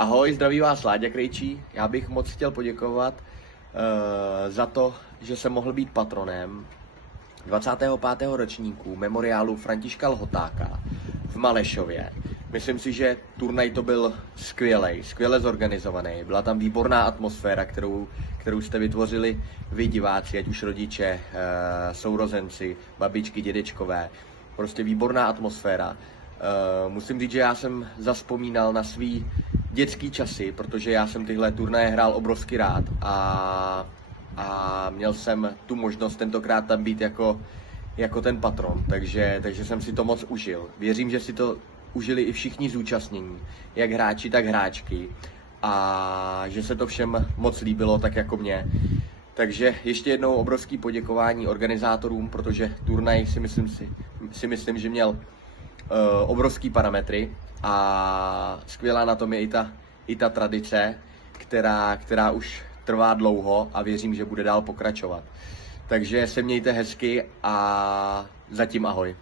Ahoj, zdraví vás Láďa Krejčí. Já bych moc chtěl poděkovat za to, že jsem mohl být patronem 25. ročníku memoriálu Františka Lhotáka v Malešově. Myslím si, že turnaj to byl skvěle zorganizovaný. Byla tam výborná atmosféra, kterou jste vytvořili vy diváci, ať už rodiče, sourozenci, babičky, dědečkové. Prostě výborná atmosféra. Musím říct, že já jsem zavzpomínal na svý dětský časy, protože já jsem tyhle turnaje hrál obrovsky rád a měl jsem tu možnost tentokrát tam být jako ten patron, takže jsem si to moc užil. Věřím, že si to užili i všichni zúčastnění, jak hráči, tak hráčky, a že se to všem moc líbilo, tak jako mě. Takže ještě jednou obrovský poděkování organizátorům, protože turnaj si myslím, že měl obrovský parametry a skvělá na tom je i ta tradice, která už trvá dlouho a věřím, že bude dál pokračovat. Takže se mějte hezky a zatím ahoj.